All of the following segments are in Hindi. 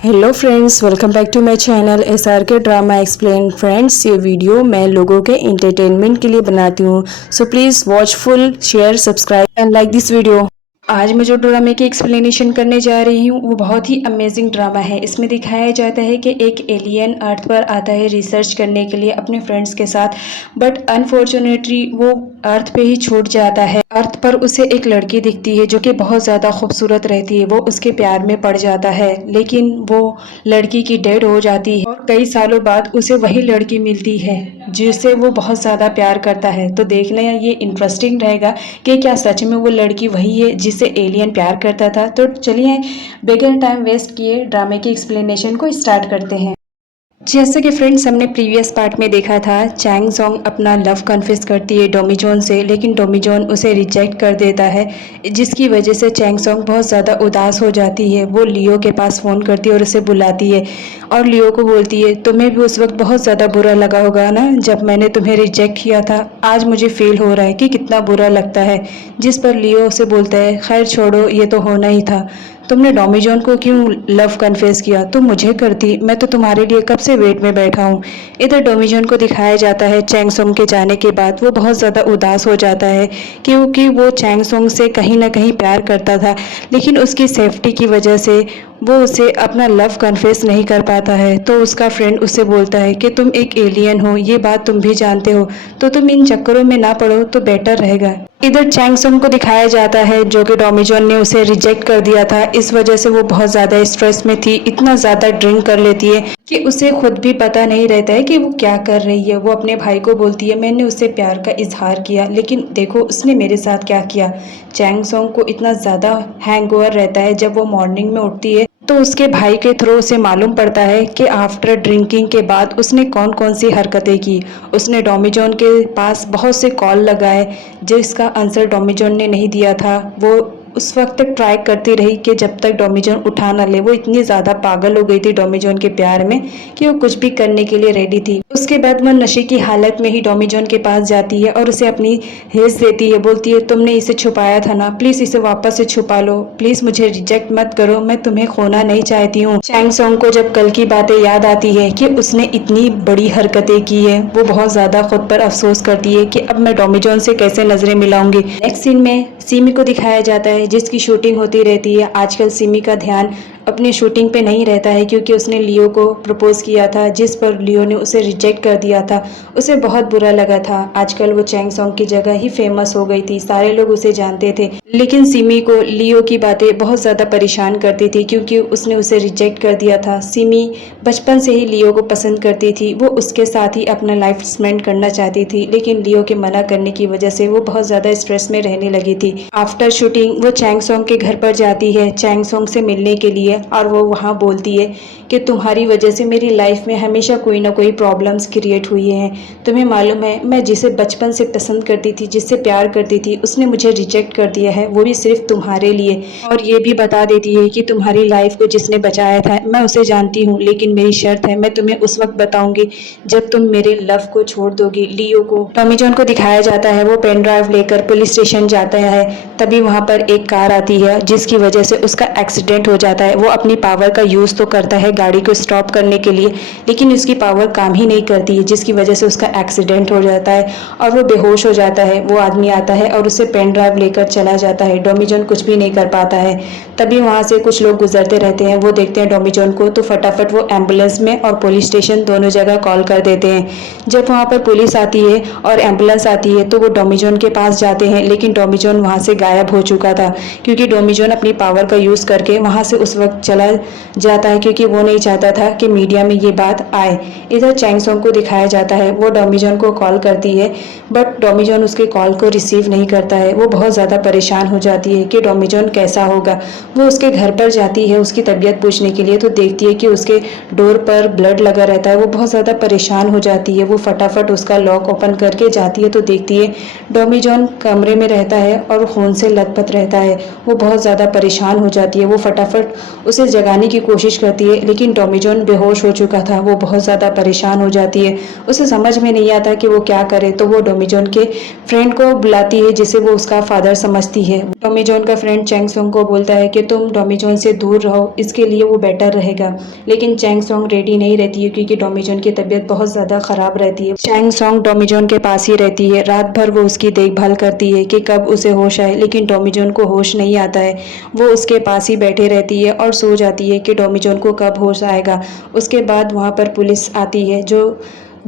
Hello friends, welcome back to my channel SRK drama explain. Friends, ये वीडियो मैं लोगों के एंटरटेनमेंट के लिए बनाती हूँ, so please watch full, share, subscribe and like this video. आज मैं जो ड्रामे की एक्सप्लेनेशन करने जा रही हूँ वो बहुत ही अमेजिंग ड्रामा है। इसमें दिखाया जाता है कि एक एलियन अर्थ पर आता है रिसर्च करने के लिए अपने फ्रेंड्स के साथ, बट अनफॉर्चुनेटली वो अर्थ पे ही छूट जाता है। अर्थ पर उसे एक लड़की दिखती है जो कि बहुत ज़्यादा खूबसूरत रहती है। वो उसके प्यार में पड़ जाता है, लेकिन वो लड़की की डेड हो जाती है और कई सालों बाद उसे वही लड़की मिलती है जिससे वो बहुत ज़्यादा प्यार करता है। तो देखना ये इंटरेस्टिंग रहेगा कि क्या सच में वो लड़की वही है जिससे एलियन प्यार करता था। तो चलिए बगैर टाइम वेस्ट किए ड्रामे की एक्सप्लेनेशन को स्टार्ट करते हैं। जैसे कि फ्रेंड्स हमने प्रीवियस पार्ट में देखा था, चैंग जोंग अपना लव कन्फेस करती है डोमीजोन से, लेकिन डोमीजोन उसे रिजेक्ट कर देता है, जिसकी वजह से चैंग जोंग बहुत ज़्यादा उदास हो जाती है। वो लियो के पास फ़ोन करती है और उसे बुलाती है और लियो को बोलती है, तुम्हें भी उस वक्त बहुत ज़्यादा बुरा लगा होगा ना जब मैंने तुम्हें रिजेक्ट किया था। आज मुझे फील हो रहा है कि कितना बुरा लगता है। जिस पर लियो उसे बोलता है, खैर छोड़ो, ये तो होना ही था। तुमने डोमीजोन को क्यों लव कन्फेस किया? तुम मुझे करती, मैं तो तुम्हारे लिए कब से वेट में बैठा हूँ। इधर डोमीजोन को दिखाया जाता है चैंग सोंग के जाने के बाद वो बहुत ज़्यादा उदास हो जाता है, क्योंकि वो चैंग सोंग से कहीं ना कहीं प्यार करता था, लेकिन उसकी सेफ्टी की वजह से वो उसे अपना लव कन्फेस नहीं कर पाता है। तो उसका फ्रेंड उससे बोलता है कि तुम एक एलियन हो, ये बात तुम भी जानते हो, तो तुम इन चक्करों में ना पड़ो तो बेटर रहेगा। इधर चैंग सोंग को दिखाया जाता है जो कि डोमीजोन ने उसे रिजेक्ट कर दिया था। इस वजह से वो बहुत ज़्यादा स्ट्रेस में थी, इतना ज़्यादा ड्रिंक कर लेती है कि उसे खुद भी पता नहीं रहता है कि वो क्या कर रही है। वो अपने भाई को बोलती है, मैंने उससे प्यार का इजहार किया, लेकिन देखो उसने मेरे साथ क्या किया। चैंग सोंग को इतना ज़्यादा हैंगओवर रहता है जब वो मॉर्निंग में उठती है, तो उसके भाई के थ्रू उसे मालूम पड़ता है कि आफ्टर ड्रिंकिंग के बाद उसने कौन कौन सी हरकतें की। उसने डोमीजोन के पास बहुत से कॉल लगाए जिसका आंसर डोमीजोन ने नहीं दिया था। वो उस वक्त तक ट्राई करती रही कि जब तक डोमीजोन उठा ना ले। वो इतनी ज़्यादा पागल हो गई थी डोमीजोन के प्यार में कि वो कुछ भी करने के लिए रेडी थी। उसके बाद वो नशे की हालत में ही डोमीजोन के पास जाती है और उसे अपनी हेज देती है। बोलती है, तुमने इसे छुपाया था ना, प्लीज़ इसे वापस से छुपा लो, प्लीज़ मुझे रिजेक्ट मत करो, मैं तुम्हें खोना नहीं चाहती हूँ। चैंग सोंग को जब कल की बातें याद आती है कि उसने इतनी बड़ी हरकतें की है, वो बहुत ज़्यादा खुद पर अफसोस करती है कि अब मैं डोमीजोन से कैसे नजरें मिलाऊंगी। नेक्स्ट सीन में सिमी को दिखाया जाता है जिसकी शूटिंग होती रहती है। आजकल सिमी का ध्यान अपनी शूटिंग पे नहीं रहता है क्योंकि उसने लियो को प्रपोज किया था, जिस पर लियो ने उसे रिजेक्ट कर दिया था। उसे बहुत बुरा लगा था। आजकल वो चैंग सोंग की जगह ही फेमस हो गई थी, सारे लोग उसे जानते थे, लेकिन सिमी को लियो की बातें बहुत ज़्यादा परेशान करती थी क्योंकि उसने उसे रिजेक्ट कर दिया था। सिमी बचपन से ही लियो को पसंद करती थी, वो उसके साथ ही अपना लाइफ स्पेंड करना चाहती थी, लेकिन लियो के मना करने की वजह से वो बहुत ज़्यादा स्ट्रेस में रहने लगी थी। आफ्टर शूटिंग वो चैंग सोंग के घर पर जाती है चैंग सोंग से मिलने के लिए, और वो वहाँ बोलती है कि तुम्हारी वजह से मेरी लाइफ में हमेशा कोई ना कोई प्रॉब्लम्स क्रिएट हुई हैं। तुम्हें मालूम है, मैं जिसे बचपन से पसंद करती थी, जिससे प्यार करती थी, उसने मुझे रिजेक्ट कर दिया है, वो भी सिर्फ तुम्हारे लिए। और ये भी बता देती है कि तुम्हारी लाइफ को जिसने बचाया था मैं उसे जानती हूँ, लेकिन मेरी शर्त है, मैं तुम्हें उस वक्त बताऊंगी जब तुम मेरे लव को छोड़ दोगी। लियो को टॉमीजॉन को दिखाया जाता है, वो पेन ड्राइव लेकर पुलिस स्टेशन जाता है। तभी वहाँ पर एक कार आती है जिसकी वजह से उसका एक्सीडेंट हो जाता है। वो अपनी पावर का यूज़ तो करता है गाड़ी को स्टॉप करने के लिए, लेकिन उसकी पावर काम ही नहीं करती है, जिसकी वजह से उसका एक्सीडेंट हो जाता है और वो बेहोश हो जाता है। वो आदमी आता है और उसे पेन ड्राइव लेकर चला जाता है। डोमीजॉन कुछ भी नहीं कर पाता है। तभी वहाँ से कुछ लोग गुजरते रहते हैं, वो देखते हैं डोमीजॉन को, तो फटाफट वो एम्बुलेंस में और पुलिस स्टेशन दोनों जगह कॉल कर देते हैं। जब वहाँ पर पुलिस आती है और एम्बुलेंस आती है तो वो डोमीजॉन के पास जाते हैं, लेकिन डोमीजॉन वहाँ से गायब हो चुका था क्योंकि डोमीजॉन अपनी पावर का यूज़ करके वहाँ से उस वक्त चला जाता है क्योंकि वो नहीं चाहता था कि मीडिया में ये बात आए। इधर चैंग सोंग को दिखाया जाता है, वो डोमीजॉन को कॉल करती है, बट डोमीजॉन उसके कॉल को रिसीव नहीं करता है। वो बहुत ज़्यादा परेशान हो जाती है कि डोमीजॉन कैसा होगा। वो उसके घर पर जाती है उसकी तबीयत पूछने के लिए, तो देखती है कि उसके डोर पर ब्लड लगा रहता है। वो बहुत ज़्यादा परेशान हो जाती है। वो फटाफट उसका लॉक ओपन करके जाती है तो देखती है डोमीजॉन कमरे में रहता है और खून से लथपथ रहता है। वो बहुत ज़्यादा परेशान हो जाती है। वो फटाफट उसे जगाने की कोशिश करती है, लेकिन टॉमी जॉन बेहोश हो चुका था। वो बहुत ज़्यादा परेशान हो जाती है, उसे समझ में नहीं आता कि वो क्या करे। तो वो टॉमी जॉन के फ्रेंड को बुलाती है जिसे वो उसका फादर समझती है। टॉमी जॉन का फ्रेंड चैंग सोंग को बोलता है कि तुम टॉमी जॉन से दूर रहो, इसके लिए वो बेटर रहेगा। लेकिन चैंग सोंग रेडी नहीं रहती है क्योंकि टॉमी जॉन की तबीयत बहुत ज़्यादा ख़राब रहती है। चैंग सोंग टॉमी जॉन के पास ही रहती है, रात भर वो उसकी देखभाल करती है कि कब उसे होश आए, लेकिन टॉमी जॉन को होश नहीं आता है। वो उसके पास ही बैठे रहती है और सो जाती है कि टॉमी जॉन को कब होश आएगा। उसके बाद वहाँ पर पुलिस आती है जो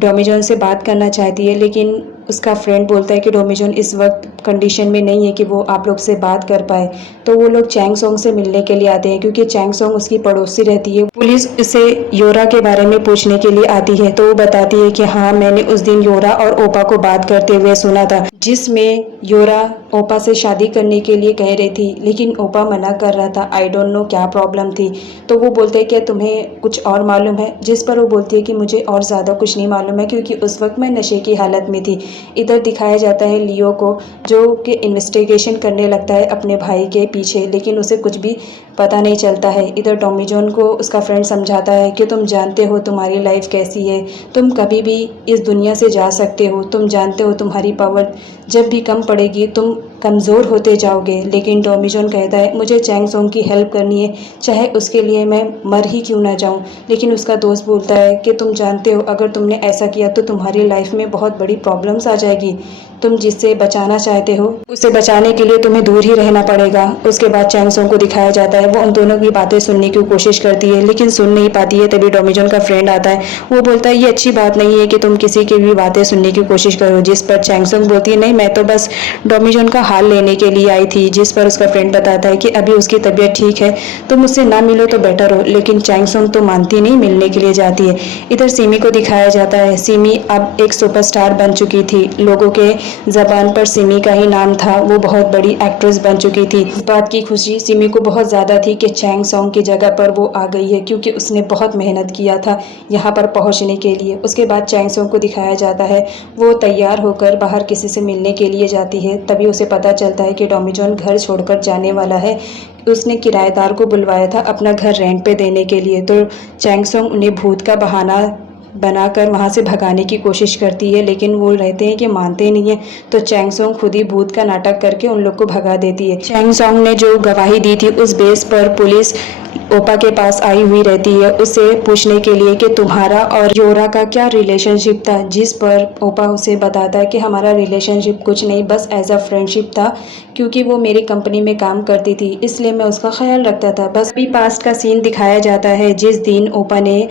टॉमी जॉन से बात करना चाहती है, लेकिन उसका फ्रेंड बोलता है कि टॉमी जॉन इस वक्त कंडीशन में नहीं है कि वो आप लोग से बात कर पाए। तो वो लोग चैंग सोंग से मिलने के लिए आते हैं क्योंकि चैंग सोंग उसकी पड़ोसी रहती है। पुलिस उसे योरा के बारे में पूछने के लिए आती है, तो वो बताती है कि हाँ, मैंने उस दिन योरा और ओपा को बात करते हुए सुना था, जिसमें योरा ओपा से शादी करने के लिए कह रही थी, लेकिन ओपा मना कर रहा था। आई डोंट नो क्या प्रॉब्लम थी। तो वो बोलते हैं कि तुम्हें कुछ और मालूम है, जिस पर वो बोलती है कि मुझे और ज़्यादा कुछ नहीं मालूम है क्योंकि उस वक्त मैं नशे की हालत में थी। इधर दिखाया जाता है लियो को, जो कि इन्वेस्टिगेशन करने लगता है अपने भाई के पीछे, लेकिन उसे कुछ भी पता नहीं चलता है। इधर टॉमी जॉन को उसका फ्रेंड समझाता है कि तुम जानते हो तुम्हारी लाइफ कैसी है, तुम कभी भी इस दुनिया से जा सकते हो, तुम जानते हो तुम्हारी पावर जब भी कम पड़ेगी तुम कमज़ोर होते जाओगे। लेकिन टॉमी जॉन कहता है मुझे चैंग सोंग की हेल्प करनी है, चाहे उसके लिए मैं मर ही क्यों ना जाऊं। लेकिन उसका दोस्त बोलता है कि तुम जानते हो अगर तुमने ऐसा किया तो तुम्हारी लाइफ में बहुत बड़ी प्रॉब्लम्स आ जाएगी, तुम जिससे बचाना चाहते हो उसे बचाने के लिए तुम्हें दूर ही रहना पड़ेगा। उसके बाद चैंग सोंग को दिखाया जाता है, वो उन दोनों की बातें सुनने की कोशिश करती है लेकिन सुन नहीं पाती है। तभी टॉमी जॉन का फ्रेंड आता है, वो बोलता है ये अच्छी बात नहीं है कि तुम किसी की भी बातें सुनने की कोशिश करो। जिस पर चैंग सोंग बोलती है नहीं, मैं तो बस टॉमी जॉन का हाल लेने के लिए आई थी। जिस पर उसका फ्रेंड बताता है कि अभी उसकी तबीयत ठीक है, तुम उससे ना मिलो तो बेटर हो। लेकिन चैंग सोंग तो मानती नहीं, मिलने के लिए जाती है। इधर सिमी को दिखाया जाता है, सिमी अब एक सुपरस्टार बन चुकी थी, लोगों के जबान पर सिमी का ही नाम था, वो बहुत बड़ी एक्ट्रेस बन चुकी थी। इस बात की खुशी सिमी को बहुत ज़्यादा थी कि चैंग सोंग की जगह पर वो आ गई है क्योंकि उसने बहुत मेहनत किया था यहाँ पर पहुँचने के लिए। उसके बाद चैंग सोंग को दिखाया जाता है, वो तैयार होकर बाहर किसी से मिलने के लिए जाती है। तभी उसे पता चलता है कि टॉमी जॉन घर छोड़कर जाने वाला है। उसने किराएदार को बुलवाया था अपना घर रेंट पे देने के लिए। तो चैंग सोंग उन्हें भूत का बहाना बनाकर वहाँ से भगाने की कोशिश करती है, लेकिन वो रहते हैं कि मानते नहीं है। तो चैंग सोंग खुद ही भूत का नाटक करके उन लोग को भगा देती है। चैंग सोंग ने जो गवाही दी थी उस बेस पर पुलिस ओपा के पास आई हुई रहती है उसे पूछने के लिए कि तुम्हारा और योरा का क्या रिलेशनशिप था। जिस पर ओपा उसे बताता है कि हमारा रिलेशनशिप कुछ नहीं, बस एज अ फ्रेंडशिप था, क्योंकि वो मेरी कंपनी में काम करती थी इसलिए मैं उसका ख्याल रखता था। बस अभी पास्ट का सीन दिखाया जाता है जिस दिन ओपा ने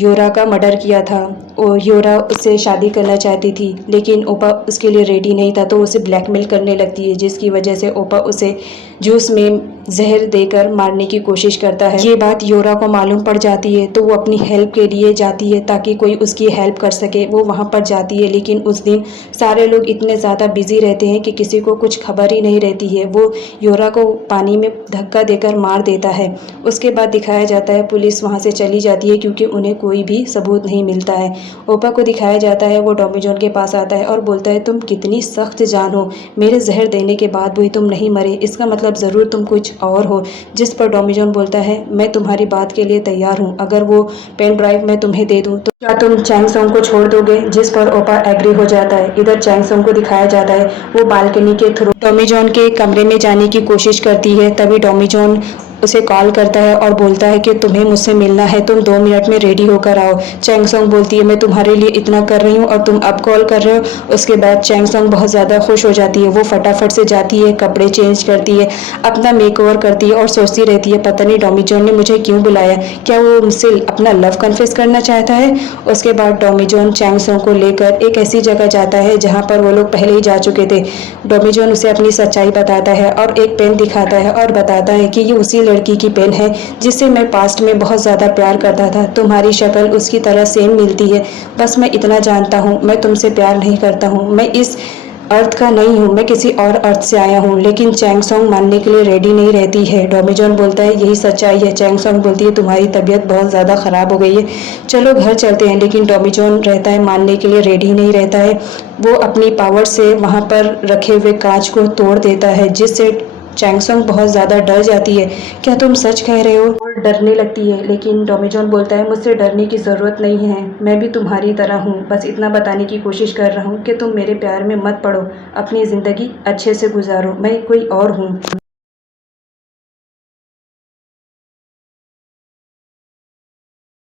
योरा का मर्डर किया था। और योरा उससे शादी करना चाहती थी लेकिन ओपा उसके लिए रेडी नहीं था, तो उसे ब्लैकमेल करने लगती है, जिसकी वजह से ओपा उसे जूस में जहर देकर मारने की कोशिश करता है। ये बात योरा को मालूम पड़ जाती है तो वो अपनी हेल्प के लिए जाती है ताकि कोई उसकी हेल्प कर सके। वो वहाँ पर जाती है लेकिन उस दिन सारे लोग इतने ज़्यादा बिजी रहते हैं कि किसी को कुछ खबर ही नहीं रहती है। वो योरा को पानी में धक्का देकर मार देता है। उसके बाद दिखाया जाता है पुलिस वहाँ से चली जाती है क्योंकि उन्हें कोई भी सबूत नहीं मिलता है। ओपा को दिखाया जाता है, वो टॉमी जॉन के पास आता है और बोलता है तुम कितनी सख्त जान हो, मेरे जहर देने के बाद भी तुम नहीं मरे, इसका मतलब ज़रूर तुम कुछ और हो। जिस पर टॉमी जॉन बोलता है मैं तुम्हारी बात के लिए तैयार हूँ, अगर वो पेन ड्राइव मैं तुम्हें दे दूँ तो क्या तुम चैंग सोंग को छोड़ दोगे। जिस पर ओपा एग्री हो जाता है। इधर चैंग सोंग को दिखाया जाता है, वो बालकनी के थ्रू टॉमी जॉन के कमरे में जाने की कोशिश करती है। तभी टॉमी जॉन उसे कॉल करता है और बोलता है कि तुम्हें मुझसे मिलना है, तुम 2 मिनट में रेडी होकर आओ। चैंग सोंग बोलती है मैं तुम्हारे लिए इतना कर रही हूँ और तुम अब कॉल कर रहे हो। उसके बाद चैंग सोंग बहुत ज़्यादा खुश हो जाती है, वो फटाफट से जाती है, कपड़े चेंज करती है, अपना मेकओवर करती है और सोचती रहती है पता नहीं टॉमी जॉन ने मुझे क्यों बुलाया, क्या वो मुझसे अपना लव कन्फेस करना चाहता है। उसके बाद टॉमी जॉन चैंग सोंग को लेकर एक ऐसी जगह जाता है जहाँ पर वो लोग पहले ही जा चुके थे। टॉमी जॉन उसे अपनी सच्चाई बताता है और एक पेन दिखाता है और बताता है कि ये उसी लड़की की पेन है जिससे मैं पास्ट में बहुत ज़्यादा प्यार करता था, तुम्हारी शक्ल उसकी तरह सेम मिलती है, बस मैं इतना जानता हूँ मैं तुमसे प्यार नहीं करता हूँ, मैं इस अर्थ का नहीं हूँ, मैं किसी और अर्थ से आया हूँ। लेकिन चैंग सोंग मानने के लिए रेडी नहीं रहती है। टॉमी जॉन बोलता है यही सच्चाई है। चैंग सोंग बोलती है तुम्हारी तबीयत बहुत ज़्यादा ख़राब हो गई है, चलो घर चलते हैं। लेकिन टॉमी जॉन रहता है मानने के लिए रेडी नहीं रहता है। वो अपनी पावर से वहाँ पर रखे हुए कांच को तोड़ देता है जिससे चैंगसोंग बहुत ज़्यादा डर जाती है। क्या तुम सच कह रहे हो? और डरने लगती है, लेकिन टॉमीजॉन बोलता है मुझसे डरने की ज़रूरत नहीं है, मैं भी तुम्हारी तरह हूँ, बस इतना बताने की कोशिश कर रहा हूँ कि तुम मेरे प्यार में मत पड़ो, अपनी ज़िंदगी अच्छे से गुजारो, मैं कोई और हूँ।